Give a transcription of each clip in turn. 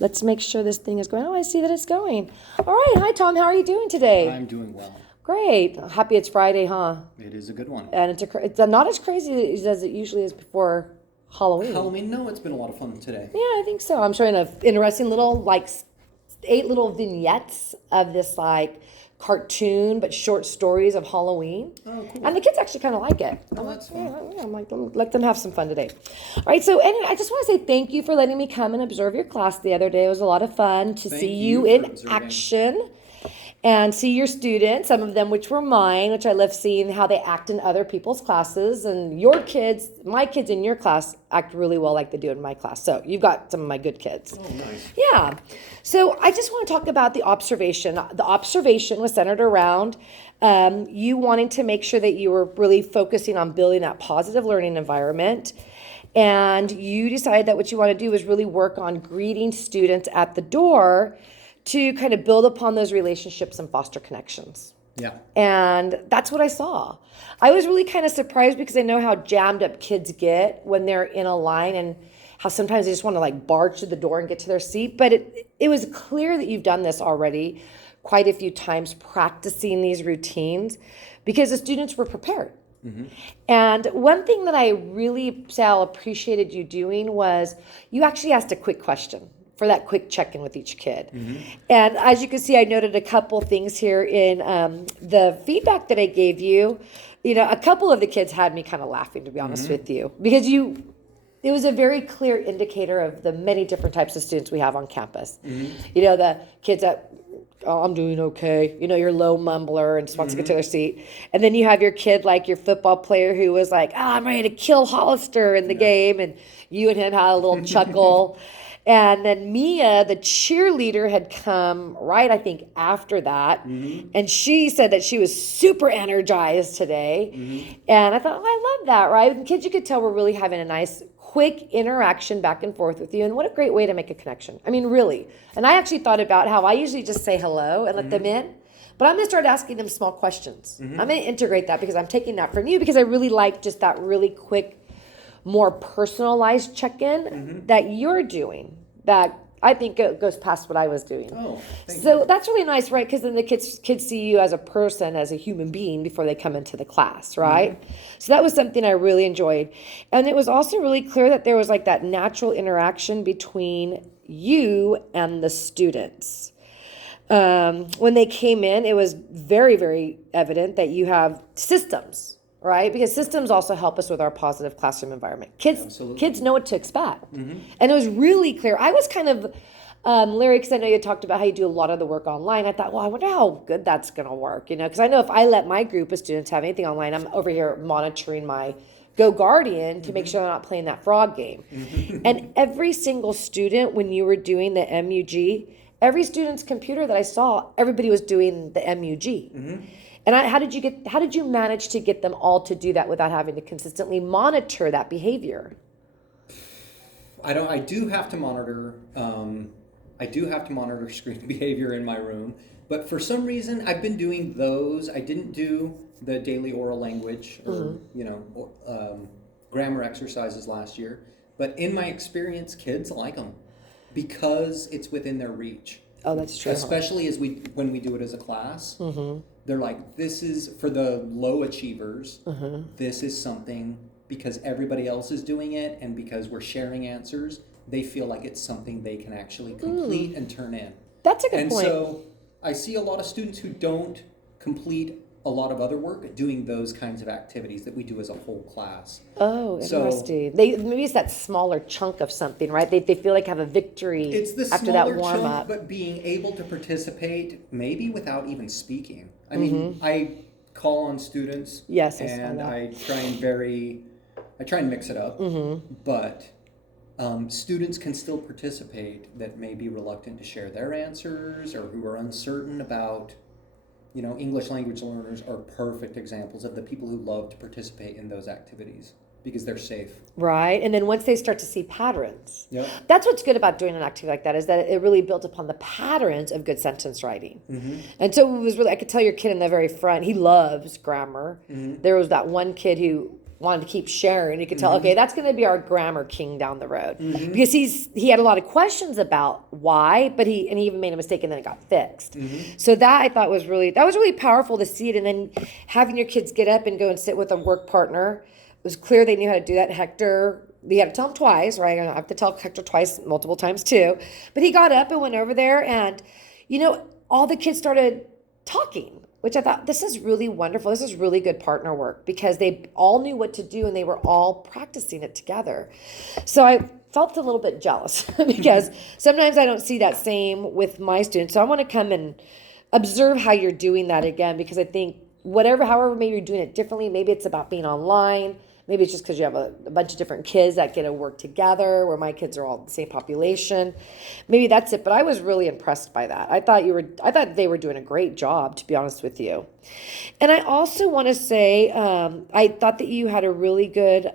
Let's make sure this thing is going. Oh, I see that it's going. All right. Hi, Tom. How are you doing today? I'm doing well. Great. Happy it's Friday, huh? It is a good one. And it's not as crazy as it usually is before Halloween. Halloween, no, it's been a lot of fun today. Yeah, I think so. I'm showing an interesting little, 8 little vignettes of this, cartoon, but short stories of Halloween. Oh, cool. And the kids actually kind of like it. Oh, that's fun. Yeah, I'm like, let them have some fun today. All right, so anyway, I just want to say thank you for letting me come and observe your class the other day. It was a lot of fun to Thank see you you for in observing. action and see your students, some of them which were mine, which I love seeing how they act in other people's classes. And your kids, my kids in your class, act really well like they do in my class. So you've got some of my good kids. Oh, nice. Yeah. So I just want to talk about the observation. The observation was centered around you wanting to make sure that you were really focusing on building that positive learning environment. And you decided that what you want to do is really work on greeting students at the door to kind of build upon those relationships and foster connections. Yeah. And that's what I saw. I was really kind of surprised because I know how jammed up kids get when they're in a line and how sometimes they just want to barge to the door and get to their seat. But it was clear that you've done this already quite a few times, practicing these routines because the students were prepared. Mm-hmm. And one thing that I really, Sal, appreciated you doing was you actually asked a quick question for that quick check-in with each kid. Mm-hmm. And as you can see, I noted a couple things here in the feedback that I gave you. You know, a couple of the kids had me kind of laughing, to be honest with you, because it was a very clear indicator of the many different types of students we have on campus. Mm-hmm. You know, the kids that, oh, I'm doing okay. You know, your low mumbler and just wants to get to their seat. And then you have your kid, like your football player who was like, I'm ready to kill Hollister in the game. And you and him had a little chuckle. And then Mia, the cheerleader, had come right, I think, after that. Mm-hmm. And she said that she was super energized today. Mm-hmm. And I thought, oh, I love that, right? And kids, you could tell we're really having a nice, quick interaction back and forth with you. And what a great way to make a connection. I mean, really. And I actually thought about how I usually just say hello and let them in. But I'm going to start asking them small questions. Mm-hmm. I'm going to integrate that because I'm taking that from you because I really like just that really quick, more personalized check-in that you're doing that I think it goes past what I was doing. Oh, thank so you. That's really nice, right? Because then the kids see you as a person, as a human being before they come into the class, right? Mm-hmm. So that was something I really enjoyed. And it was also really clear that there was that natural interaction between you and the students. When they came in, it was very, very evident that you have systems, right? Because systems also help us with our positive classroom environment. Kids know what to expect. Mm-hmm. And it was really clear. I was kind of, Larry, because I know you talked about how you do a lot of the work online. I thought, well, I wonder how good that's going to work, because I know if I let my group of students have anything online, I'm over here monitoring my Go Guardian to make sure they're not playing that frog game. Mm-hmm. And every single student, when you were doing the MUG, every student's computer that I saw, everybody was doing the MUG. Mm-hmm. And how did you manage to get them all to do that without having to consistently monitor that behavior? I do have to monitor screen behavior in my room, but for some reason I've been doing those. I didn't do the daily oral language or grammar exercises last year, but in my experience, kids like them because it's within their reach. Oh, that's true. Especially when we do it as a class. Mm-hmm. They're like, this is for the low achievers. Mm-hmm. This is something because everybody else is doing it and because we're sharing answers, they feel like it's something they can actually complete and turn in. That's a good point. And so I see a lot of students who don't complete a lot of other work doing those kinds of activities that we do as a whole class. Oh, interesting. Maybe it's that smaller chunk of something, right? They feel like have a victory it's the after that smaller warm chunk, up. But being able to participate maybe without even speaking. I mean, I call on students. Yes, and I try and mix it up. Mm-hmm. But students can still participate that may be reluctant to share their answers or who are uncertain about. English language learners are perfect examples of the people who love to participate in those activities because they're safe. Right. And then once they start to see patterns, yep. That's what's good about doing an activity like that is that it really built upon the patterns of good sentence writing. Mm-hmm. And so it was really, I could tell your kid in the very front, he loves grammar. Mm-hmm. There was that one kid who wanted to keep sharing. You could tell, okay, that's going to be our grammar king down the road, because he had a lot of questions about why, but he even made a mistake and then it got fixed. So that I thought was really powerful to see it, and then having your kids get up and go and sit with a work partner. It was clear they knew how to do that. Hector, we had to tell him twice, right? I have to tell Hector twice, multiple times too. But he got up and went over there, and all the kids started talking, which I thought, this is really wonderful. This is really good partner work, because they all knew what to do and they were all practicing it together. So I felt a little bit jealous because sometimes I don't see that same with my students. So I want to come and observe how you're doing that again, because I think however maybe you're doing it differently, maybe it's about being online. Maybe it's just because you have a bunch of different kids that get to work together, where my kids are all the same population. Maybe that's it. But I was really impressed by that. I thought they were doing a great job, to be honest with you. And I also want to say, I thought that you had a really good,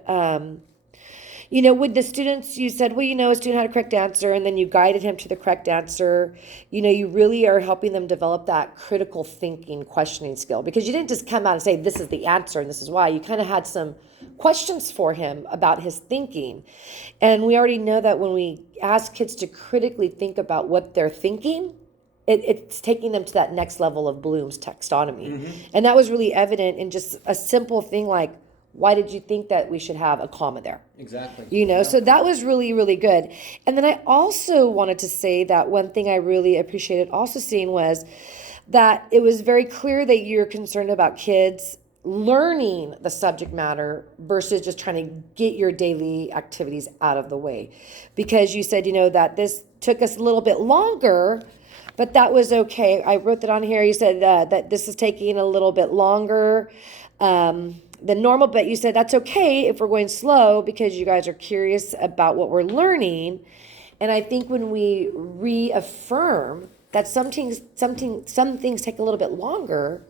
with the students, you said, a student had a correct answer, and then you guided him to the correct answer. You really are helping them develop that critical thinking, questioning skill, because you didn't just come out and say, this is the answer and this is why. You kind of had some questions for him about his thinking. And we already know that when we ask kids to critically think about what they're thinking, it's taking them to that next level of Bloom's taxonomy. And that was really evident in just a simple thing like, why did you think that we should have a comma there? Exactly. So that was really, really good. And then I also wanted to say that one thing I really appreciated also seeing was that it was very clear that you're concerned about kids learning the subject matter versus just trying to get your daily activities out of the way. Because you said, that this took us a little bit longer, but that was okay. I wrote that on here. You said that this is taking a little bit longer than normal, but you said that's okay if we're going slow, because you guys are curious about what we're learning. And I think when we reaffirm that some things take a little bit longer,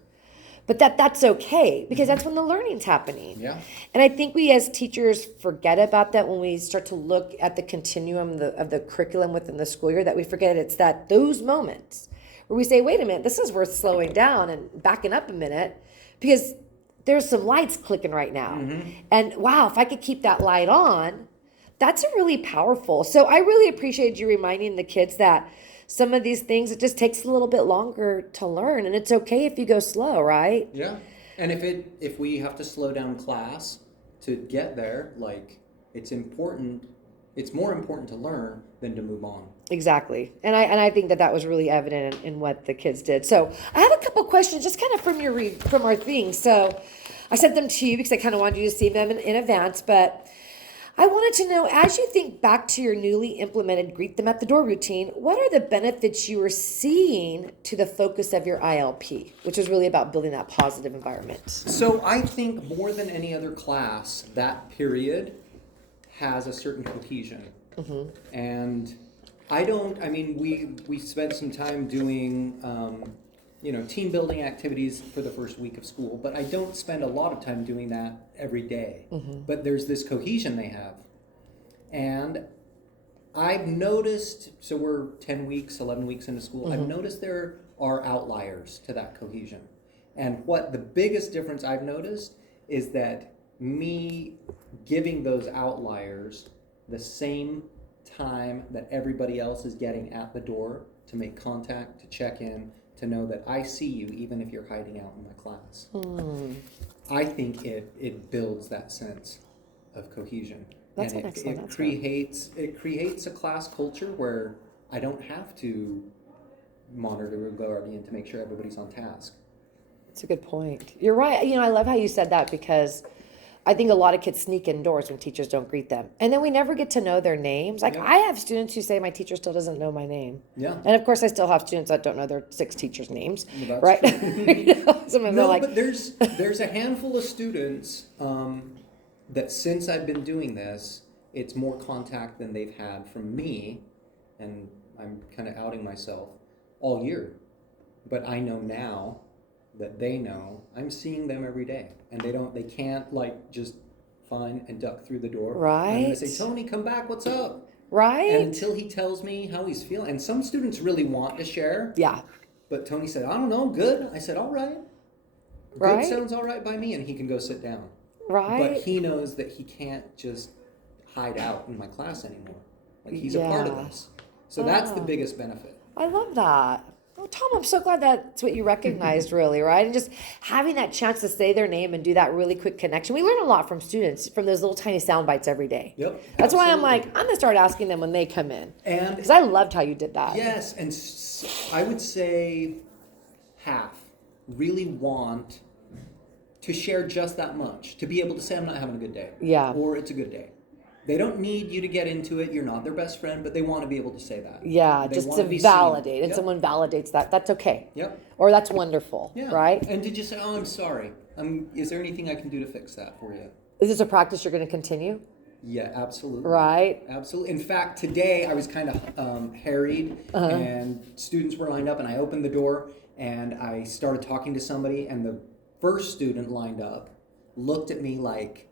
but that's okay, because that's when the learning's happening. Yeah. And I think we as teachers forget about that when we start to look at the continuum of the curriculum within the school year, that we forget it's that those moments where we say, wait a minute, this is worth slowing down and backing up a minute, because there's some lights clicking right now. And wow, if I could keep that light on, that's really powerful. So I really appreciated you reminding the kids that some of these things, it just takes a little bit longer to learn, and it's okay if you go slow, right? Yeah. And if we have to slow down class to get there, it's more important to learn than to move on. Exactly. And I think that was really evident in what the kids did. So I have a couple questions just kind of from our thing. So I sent them to you because I kind of wanted you to see them in advance, but I wanted to know, as you think back to your newly implemented greet them at the door routine, what are the benefits you were seeing to the focus of your ILP, which is really about building that positive environment? So I think more than any other class, that period has a certain cohesion. And we spent some time doing, team building activities for the first week of school, but I don't spend a lot of time doing that every day. But there's this cohesion they have. And I've noticed, so we're 10 weeks, 11 weeks into school, I've noticed there are outliers to that cohesion. And what the biggest difference I've noticed is that me giving those outliers the same time that everybody else is getting at the door to make contact, to check in, to know that I see you even if you're hiding out in my class. I think it builds that sense of cohesion. That's and excellent. it creates a class culture where I don't have to monitor a guardian to make sure everybody's on task. That's a good point. You're right. I love how you said that, because I think a lot of kids sneak indoors when teachers don't greet them. And then we never get to know their names. I have students who say my teacher still doesn't know my name. Yeah. And of course I still have students that don't know their 6 teachers' names. Well, right? Sometimes they're like, but there's a handful of students that since I've been doing this, it's more contact than they've had from me, and I'm kind of outing myself, all year. But I know now that they know I'm seeing them every day, and they can't just find and duck through the door. Right. I'm gonna say, Tony, come back, what's up? Right. And until he tells me how he's feeling, and some students really want to share. Yeah. But Tony said, I don't know, good. I said, all right. Right. Good sounds all right by me, and he can go sit down. Right? But he knows that he can't just hide out in my class anymore. Like he's a part of Yeah. this. So that's the Ah. biggest benefit. I love that. Oh, Tom, I'm so glad that's what you recognized, really, right? And just having that chance to say their name and do that really quick connection. We learn a lot from students from those little tiny sound bites every day. Yep. That's why I'm absolutely. like, I'm going to start asking them when they come in. And Because I loved how you did that. yes, and I would say half really want to share just that much, to be able to say I'm not having a good day. Yeah. Or it's a good day. They don't need you to get into it. You're not their best friend, but they want to be able to say that. Yeah, They just want to be seen. validate. And Yep. someone validates that. That's okay. Yep. Or that's wonderful, Yeah. right? And to just say, "Oh, I'm sorry. Is there anything I can do to fix that for you?" Is this a practice you're going to continue? Yeah, absolutely. Right? Absolutely. In fact, today I was kind of harried, and students were lined up, and I opened the door and I started talking to somebody, and the first student lined up looked at me like,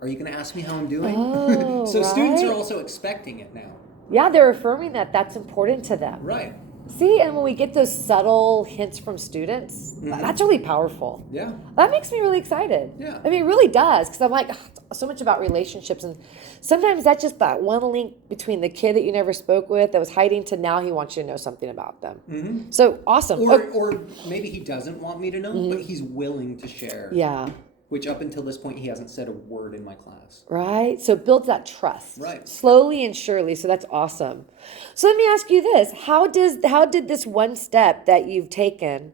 "Are you going to ask me how I'm doing?" Oh, So students are right. also expecting it now. Yeah, they're affirming that that's important to them. Right. See, and when we get those subtle hints from students, that's really powerful. Yeah. That makes me really excited. Yeah. I mean, it really does, because I'm like, it's so much about relationships, and sometimes that's just that one link between the kid that you never spoke with that was hiding to now he wants you to know something about them. Mm-hmm. So awesome. Or maybe he doesn't want me to know, but he's willing to share. Yeah. Which up until this point, he hasn't said a word in my class. Right. So it builds that trust. Right. Slowly and surely. So that's awesome. So let me ask you this. How did this one step that you've taken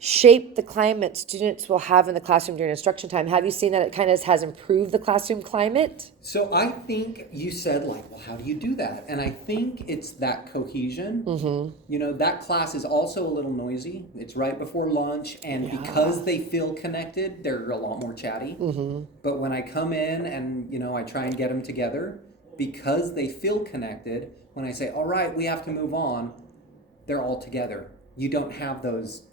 shape the climate students will have in the classroom during instruction time? Have you seen that it kind of has improved the classroom climate? So I think you said like, well, how do you do that? And I think it's that cohesion. Mm-hmm. You know, that class is also a little noisy. It's right before lunch, and because they feel connected, they're a lot more chatty. Mm-hmm. But when I come in and, you know, I try and get them together, because they feel connected, when I say, all right, we have to move on, they're all together. You don't have those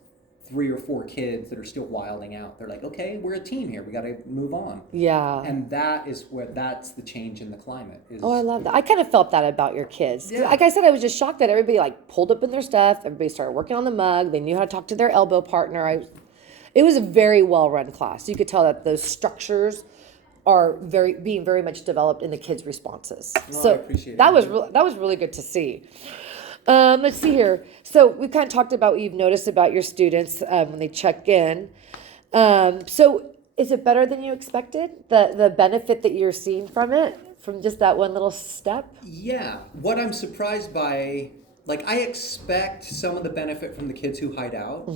3 or 4 kids that are still wilding out. They're like, okay, we're a team here. We got to move on. Yeah. And that's the change in the climate. Is, Oh, I love that. I kind of felt that about your kids. 'Cause Yeah. Like I said, I was just shocked that everybody like pulled up in their stuff. Everybody started working on the mug. They knew how to talk to their elbow partner. It was a very well run class. You could tell that those structures are being very much developed in the kids' responses. Well, So I appreciate that it. was really good to see. Let's see here. So we've kind of talked about what you've noticed about your students when they check in. So is it better than you expected? The benefit that you're seeing from it, from just that one little step? Yeah. What I'm surprised by, like, I expect some of the benefit from the kids who hide out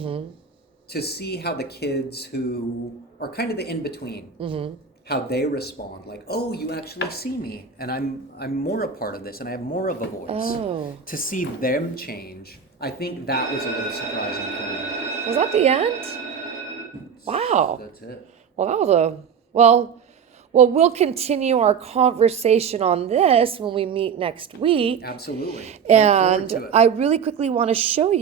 to see how the kids who are kind of the in between, how they respond. Like, oh, you actually see me, and I'm more a part of this, and I have more of a voice. Oh. To see them change, I think that was a little surprising for me. Was that the end? Wow. That's it. Well, that was well, we'll continue our conversation on this when we meet next week. Absolutely. Look forward And to it. I really quickly want to show you